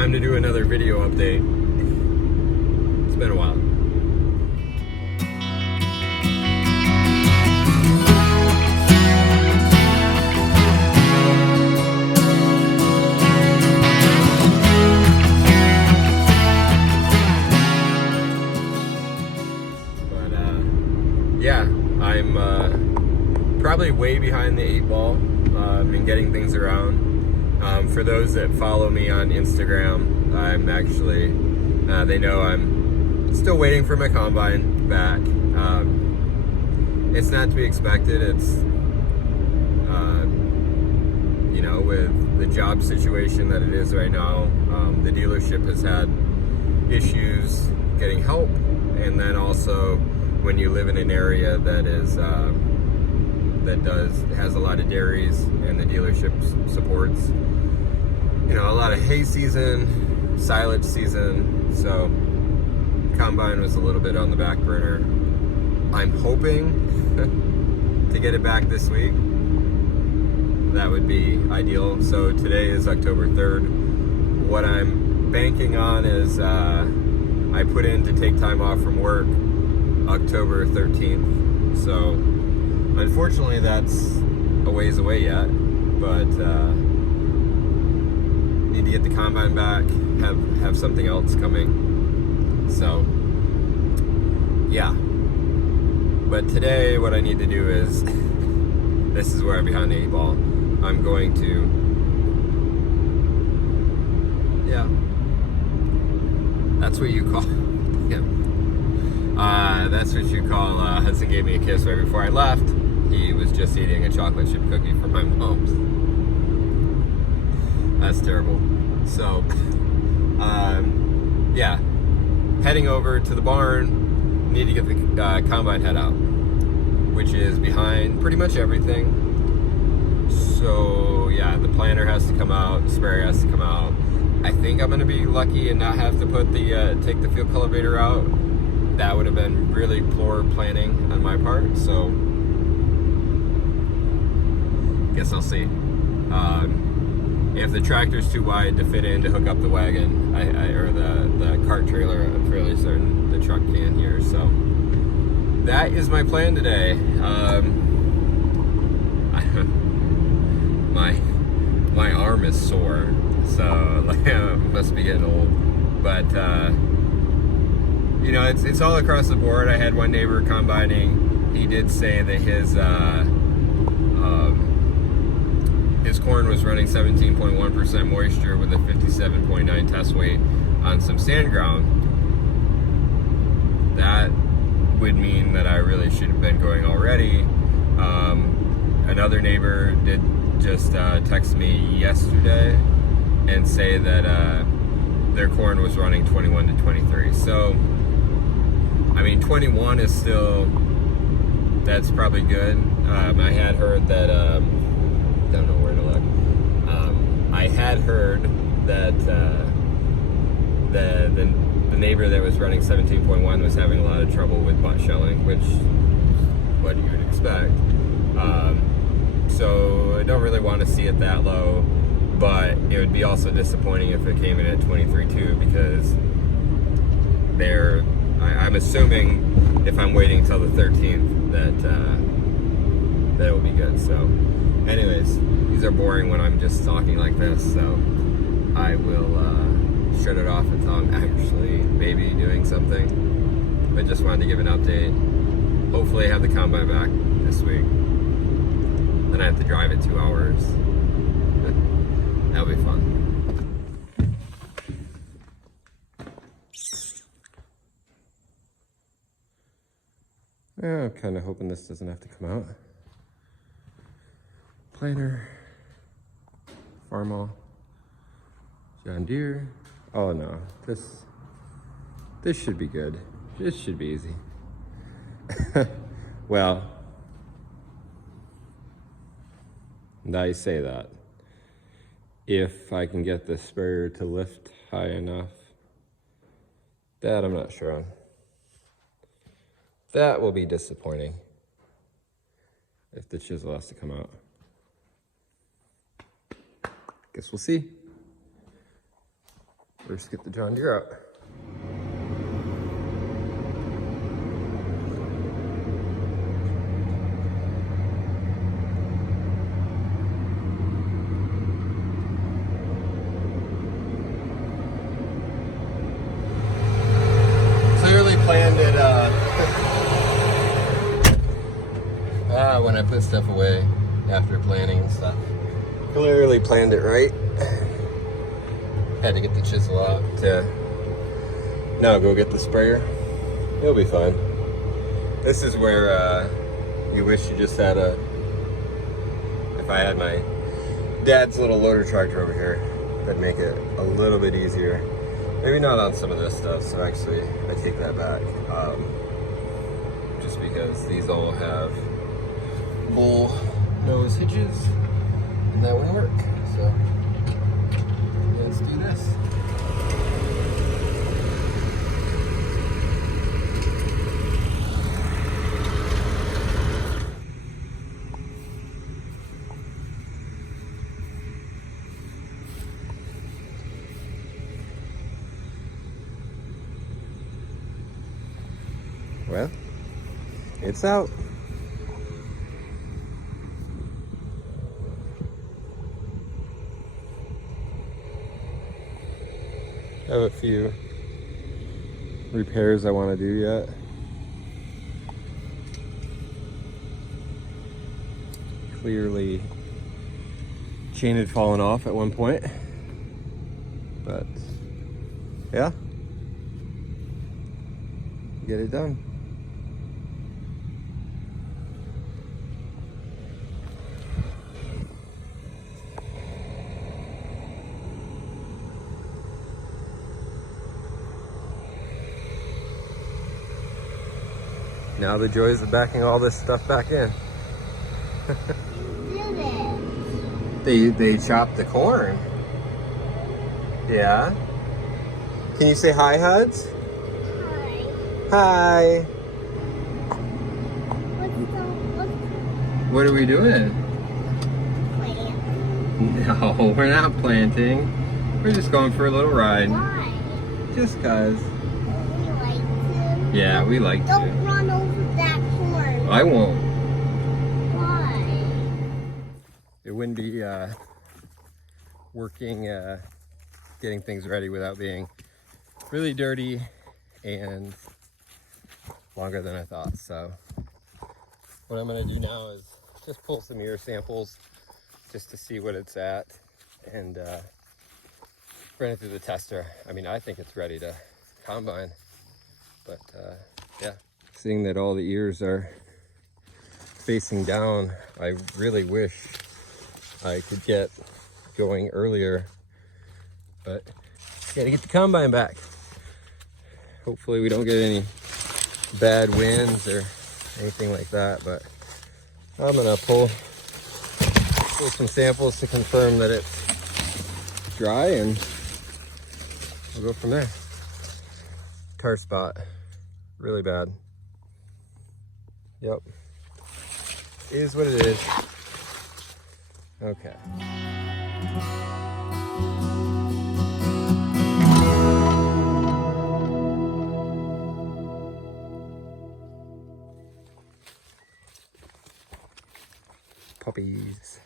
Time to do another video update. It's been a while. But yeah, I'm probably way behind the 8 ball in getting things around. For those that follow me on Instagram, I'm actually, they know I'm still waiting for my combine back. It's not to be expected. It's, you know, with the job situation that it is right now, the dealership has had issues getting help. And then also when you live in an area that is, has a lot of dairies and the dealership supports, you know, a lot of hay season, silage season, so combine was a little bit on the back burner. I'm hoping to get it back this week. That would be ideal. So today is October 3rd. What I'm banking on is I put in to take time off from work October 13th. So unfortunately that's a ways away yet, but need to get the combine back, have something else coming. So yeah, but today what I need to do is this is where I'm behind the 8 ball. I'm going to, yeah, that's what you call that's what you call Hudson gave me a kiss right before I left. He was just eating a chocolate chip cookie from my mom's. That's terrible. So, yeah, heading over to the barn. Need to get the combine head out, which is behind pretty much everything. So, yeah, the planter has to come out, the sprayer has to come out. I think I'm going to be lucky and not have to put the take the fuel cultivator out. That would have been really poor planning on my part. So, guess I'll see. If the tractor's too wide to fit in to hook up the wagon, or the cart trailer, I'm fairly certain the truck can here. So that is my plan today. My arm is sore, so must be getting old. But you know, it's all across the board. I had one neighbor combining. He did say that his corn was running 17.1% moisture with a 57.9 test weight on some sand ground. That would mean that I really should have been going already. Another neighbor did just text me yesterday and say that their corn was running 21 to 23. So, I mean, 21 is still, that's probably good. I had heard that, don't know where to look. I had heard that the neighbor that was running 17.1 was having a lot of trouble with butt shelling, which what you would expect. So I don't really want to see it that low, but it would be also disappointing if it came in at 23.2 because I'm assuming if I'm waiting till the 13th that it will be good. So anyways, these are boring when I'm just talking like this, so I will shut it off until I'm actually maybe doing something. But just wanted to give an update. Hopefully I have the combine back this week. Then I have to drive it 2 hours. That'll be fun. Yeah, I'm kind of hoping this doesn't have to come out. Planter, Farmall, John Deere. Oh no, this should be good. This should be easy. Well, now you say that. If I can get the sprayer to lift high enough, that I'm not sure on. That will be disappointing if the chisel has to come out. Guess we'll see. First, get the John Deere out. Clearly planned it, when I put stuff away after planning and stuff. Clearly planned it right. Had to get the chisel out to now go get the sprayer. It'll be fine. This is where you wish you just had if I had my dad's little loader tractor over here, that'd make it a little bit easier. Maybe not on some of this stuff, so actually I take that back. Just because these all have bull nose hitches and that wouldn't work. So let's do this. Well, it's out. I have a few repairs I want to do yet. Clearly, chain had fallen off at one point, but yeah, get it done. Now the joys of backing all this stuff back in. They chopped the corn. Yeah. Can you say hi, Huds? Hi. Hi. What are we doing? Planting. No, we're not planting. We're just going for a little ride. Why? Just cause. We like to. Yeah, we like to. Don't run over that corn. I won't. Why? It wouldn't be working, getting things ready without being really dirty and longer than I thought. So what I'm gonna do now is just pull some ear samples just to see what it's at and run it through the tester. I mean, I think it's ready to combine, but yeah. Seeing that all the ears are facing down, I really wish I could get going earlier, but gotta get the combine back. Hopefully we don't get any bad winds or anything like that, but I'm gonna pull some samples to confirm that it's dry and we'll go from there. Tar spot, really bad. Yep, is what it is. Okay. Puppies.